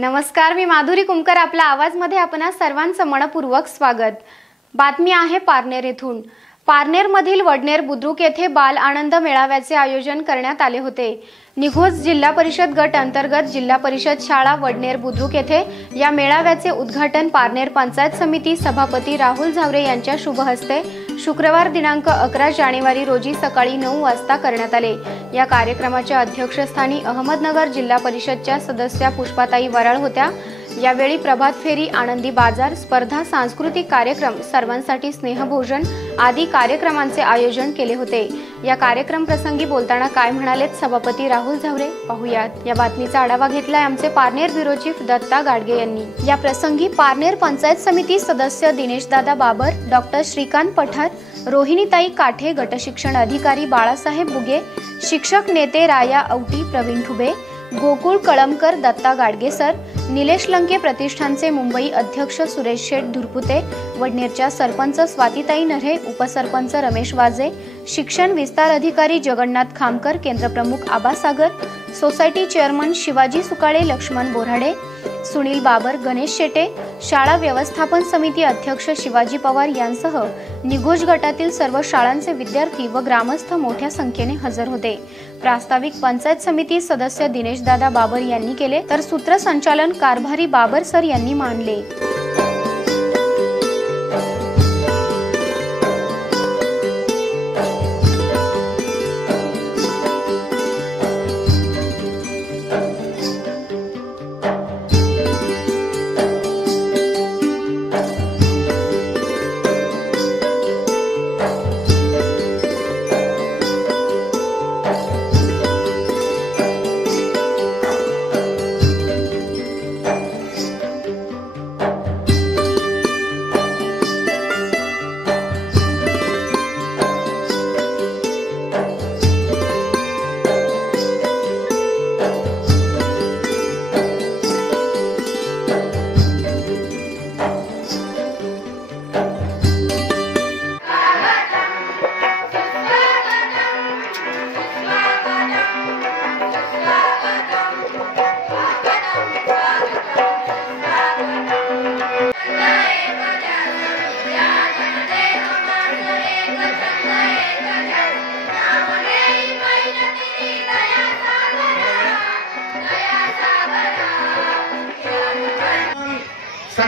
नमस्कार मी माधुरी कुमकर आपला आवाजमध्ये आपण सर्वांचं मनपूर्वक स्वागत. बातमी आहे पारनेर येथून पारनेरमधील वडनेर बुद्रुक येथे बाल आनंद मेळाव्याचे आयोजन करण्यात आले होते. निघोज जिल्हा परिषद गट अंतर्गत जिल्हा परिषद शाळा वडनेर बुद्रुक येथे या मेळाव्याचे उद्घाटन पारनेर पंचायत समिती सभापती राहुल झावरे यांच्या शुभहस्ते शुक्रवार दिनांक अकरा जानेवारी रोजी सकाळी नऊ वाजता करण्यात आले. या कार्यक्रमाच्या अध्यक्षस्थानी अहमदनगर जिल्हा परिषदच्या सदस्या पुष्पाताई वराळ होत्या. यावेळी प्रभात फेरी आनंदी बाजार स्पर्धा सांस्कृतिक कार्यक्रम सर्वांसाठी स्नेहभोजन आदी कार्यक्रमांचे आयोजन केले होते. या कार्यक्रम प्रसंगी बोलताना काय म्हणालेत सभापती राहुल झवरे? पाहुयात. या बातमीचा आढावा घेतलाय आमचे पारनेर ब्युरो चीफ दत्ता गाडगे यांनी. या प्रसंगी पारनेर पंचायत समिती सदस्य दिनेशदादा बाबर डॉक्टर श्रीकांत पठार रोहिणीताई काठे गटशिक्षण अधिकारी बाळासाहेब बुगे शिक्षक नेते राया औटी प्रवीण ठुबे गोकुळ कळमकर दत्ता गाडगे सर निलेश लंके प्रतिष्ठानचे मुंबई अध्यक्ष सुरेश शेठ धुरपुते वडनेरच्या सरपंच स्वातीताई नरे उपसरपंच रमेश वाजे शिक्षण विस्तार अधिकारी जगन्नाथ खामकर केंद्रप्रमुख आबासागर सोसायटी चेअरमन शिवाजी सुकाळे लक्ष्मण बोराडे सुनील बाबर गणेश शेटे शाळा व्यवस्थापन समिती अध्यक्ष शिवाजी पवार यांसह निघोज गटातील सर्व शाळांचे विद्यार्थी व ग्रामस्थ मोठ्या संख्येने हजर होते. प्रास्ताविक पंचायत समिती सदस्य दिनेशदादा बाबर यांनी केले तर सूत्रसंचालन कारभारी बाबर सर यांनी मांडले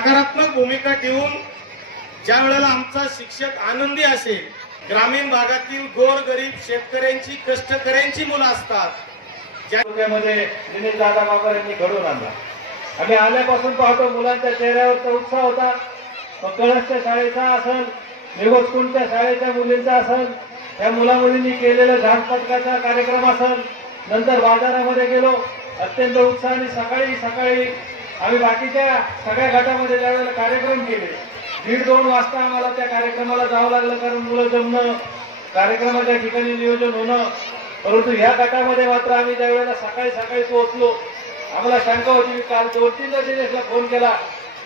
सकारात्मक भूमिका देऊन ज्या वेळेला आमचा शिक्षक आनंदी असेल ग्रामीण भागातील गोर गरीब शेतकऱ्यांची कष्टकऱ्यांची मुलं असतात. ज्या तालुक्यामध्ये दिनेश दादा बाबर यांनी घडवून आणला. आम्ही आल्यापासून पाहतो मुलांच्या चेहऱ्यावरचा उत्साह होता. मग कळसच्या शाळेचा असेल निगोस्कूलच्या शाळेच्या मुलींचा असेल त्या मुला मुलींनी केलेल्या झाडपटकाचा कार्यक्रम असेल नंतर बाजारामध्ये गेलो. अत्यंत उत्साहाने सकाळी सकाळी आम्ही बाकीच्या सगळ्या गटामध्ये ज्यावेळेला कार्यक्रम केले दीड दोन वाजता आम्हाला त्या कार्यक्रमाला जावं लागलं कारण मुलं जमणं कार्यक्रमाच्या ठिकाणी नियोजन होणं. परंतु ह्या गटामध्ये मात्र आम्ही त्यावेळेला सकाळी सकाळी पोहोचलो आम्हाला शंका होती मी काल दोन तीनदा दिनेशला फोन केला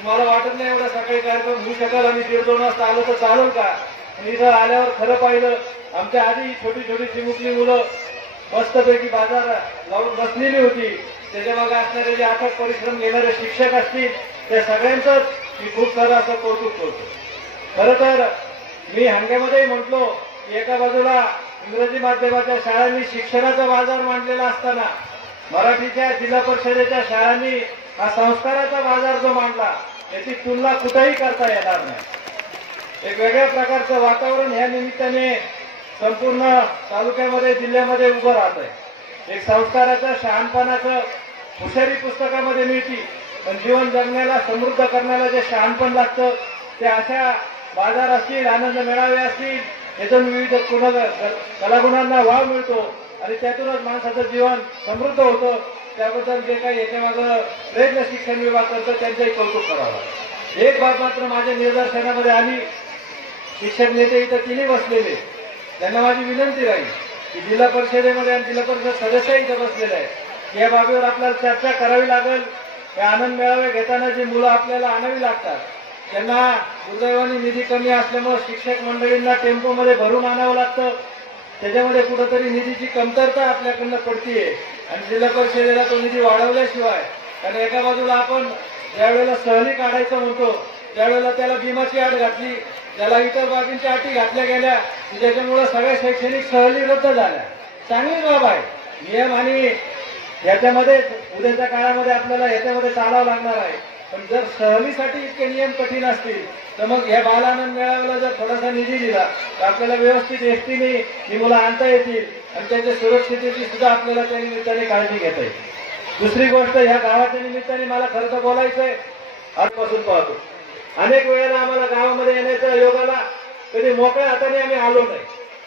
मला वाटत नाही एवढा सकाळी कार्यक्रम होऊ शकाल आणि दीड दोन वाजता आलो तर चालेल का? इथं आल्यावर खरं पाहिलं आमच्या आधी छोटी छोटी चिमुकली मुलं मस्तपैकी बाजार लावून बसलेली होती. त्याच्यामागे असणारे जे अथक परिश्रम घेणारे शिक्षक असतील त्या सगळ्यांचंच मी खूप सारं असं कौतुक करतो. खरं तर मी हंग्यामध्येही म्हटलो की एका बाजूला इंग्रजी माध्यमाच्या शाळांनी शिक्षणाचा बाजार मांडलेला असताना मराठीच्या जिल्हा परिषदेच्या शाळांनी हा संस्काराचा बाजार जो मांडला याची तुलना कुठेही करता येणार नाही. एक वेगळ्या प्रकारचं वातावरण ह्या निमित्ताने संपूर्ण तालुक्यामध्ये जिल्ह्यामध्ये उभं राहत आहे एक संस्काराचं शहाणपणाचं हुशारी पुस्तकामध्ये मिळती. पण जीवन जगण्याला समृद्ध करण्याला जे शहाणपण लागतं ते अशा बाजार असतील आनंद मेळावे असतील यातून विविध गुण कलागुणांना वाव मिळतो आणि त्यातूनच माणसाचं जीवन समृद्ध होतं. त्याबद्दल जे काही याच्या मागं प्रयत्न शिक्षण विभाग करतो त्यांचंही कौतुक करावं. एक बाब मात्र माझ्या निदर्शनामध्ये आली. शिक्षक नेते इथं तिने बसलेले. त्यांना माझी विनंती राहील की जिल्हा परिषदेमध्ये आणि जिल्हा परिषद सदस्य इथं बसलेले आहेत. या बाबीवर आपल्याला चर्चा करावी लागेल. हे आनंद मेळावे घेताना जी मुलं आपल्याला आणावी लागतात त्यांना दुर्दैवाने निधी कमी असल्यामुळे शिक्षक मंडळींना टेम्पोमध्ये भरून आणावं लागतं. त्याच्यामध्ये कुठंतरी निधीची कमतरता आपल्याकडनं पडतीये. आणि जिल्हा परिषदेला तो निधी वाढवल्याशिवाय आणि एका बाजूला आपण ज्यावेळेला सहली काढायचं म्हणतो त्यावेळेला त्याला भीमाची आट घातली त्याला इतर बाबींच्या अटी घातल्या गेल्या ज्याच्यामुळं ज्याच्यामुळे सगळ्या शैक्षणिक सहली रद्द झाल्या. चांगली बाब आहे. नियम आणि याच्यामध्ये उद्याच्या काळामध्ये आपल्याला याच्यामध्ये चालावं लागणार आहे. पण जर सहलीसाठी इतके नियम कठीण असतील तर मग या बालानंद मेळाव्याला जर थोडासा निधी दिला तर आपल्याला व्यवस्थित एसटीने ही मुलं आणता येतील आणि त्यांच्या सुरक्षितेची सुद्धा आपल्याला त्या निमित्ताने काळजी घेता येईल. दुसरी गोष्ट ह्या गावाच्या निमित्ताने मला खरं तर बोलायचंय आजपासून पाहतो. अनेक वेळेला आम्हाला गावामध्ये येण्याच्या योगाला कधी मोकळ्या हाताने आम्ही आलो नाही.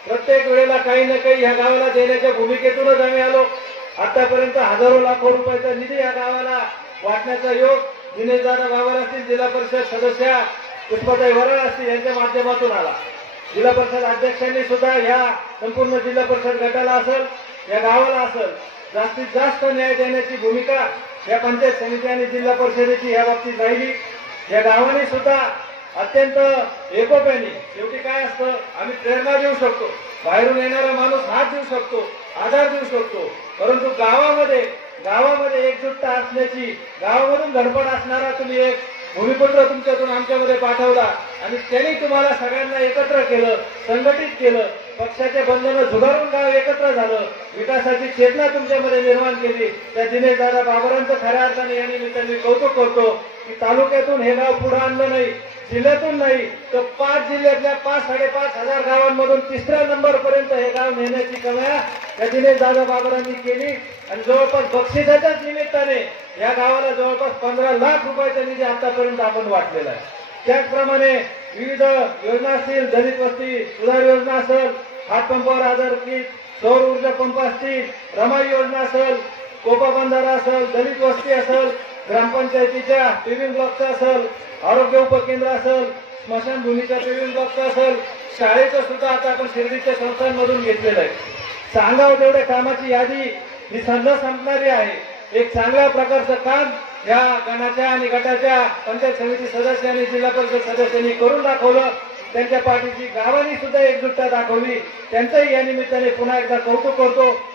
प्रत्येक वेळेला काही ना काही ह्या गावाला देण्याच्या भूमिकेतूनच आम्ही आलो. आतापर्यंत हजारो लाखो रुपयाचा निधी या गावाला वाटण्याचा योग दिनेश दादा असतील जिल्हा परिषद सदस्या पुष्पाताई वरळ असतील यांच्या माध्यमातून आला. जिल्हा परिषद अध्यक्षांनी सुद्धा या संपूर्ण जिल्हा परिषद गटाला असेल या गावाला असेल जास्तीत जास्त न्याय देण्याची भूमिका या पंचायत समिती आणि जिल्हा परिषदेची या बाबतीत राहिली. या गावाने सुद्धा अत्यंत एकोप्याने शेवटी काय असतं आम्ही प्रेरणा देऊ शकतो. बाहेरून येणारा माणूस हात देऊ शकतो. आधार देऊ शकतो. परंतु गावामध्ये गावामध्ये एकजुटता असण्याची गावामधून धडपड असणारा तुम्ही एक भूमिपुत्र तुमच्यातून आमच्यामध्ये पाठवला आणि त्यांनी तुम्हाला सगळ्यांना एकत्र केलं संघटित केलं पक्षाचे बंधनं झुगारून गाव एकत्र झालं विकासाची चेतना तुमच्यामध्ये निर्माण केली. त्या दिनेश दादा बाबरांचं खऱ्या अर्थाने या निमित्ताने कौतुक करतो की तालुक्यातून हे गाव पुढे आणलं नाही जिल्ह्यातून नाही तर पाच जिल्ह्यातल्या पाच साडेपाच हजार गावांमधून तिसऱ्या नंबर पर्यंत हे गाव नेण्याची कमया कधीने दिनेश दादा बाबरांनी केली आणि जवळपास बक्षिसाच्याच निमित्ताने या गावाला जवळपास पंधरा लाख रुपयाचा निधी आतापर्यंत आपण वाटलेला आहे. त्याचप्रमाणे विविध योजना असतील दलित वस्ती सुधार योजना असेल हातपंपावर आधारित सौर ऊर्जा पंप असतील रमाई योजना असेल कोपा बंधारा असेल दलित वस्ती असेल ग्रामपंचायतीच्या पेविंग ब्लॉकचा असेल आरोग्य उपकेंद्र असेल स्मशानभूमीच्या पेविंग ब्लॉकचा असेल शाळेचं सुद्धा आता आपण शिर्डीच्या संस्थांमधून घेतलेलं आहे. सांगावं तेवढ्या कामाची यादी ही संध संपणारी आहे. एक चांगल्या प्रकारचं काम या गणाच्या आणि गटाच्या पंचायत समिती सदस्यांनी जिल्हा परिषद सदस्यांनी करून दाखवलं. त्यांच्या पाठीची गावांनी सुद्धा एकजुटता दाखवली. त्यांचंही या निमित्ताने पुन्हा एकदा कौतुक करतो.